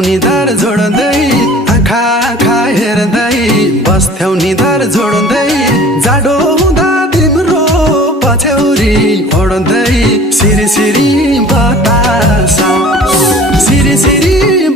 निधार जोड्दै आँखा आँखा हेर्दै बस्थ्यौ निधार जोड्दै जाडो हुँदा तिम्रो पछ्यौरी ओढ्दै सिरी सिरी बतास सिरी सिरी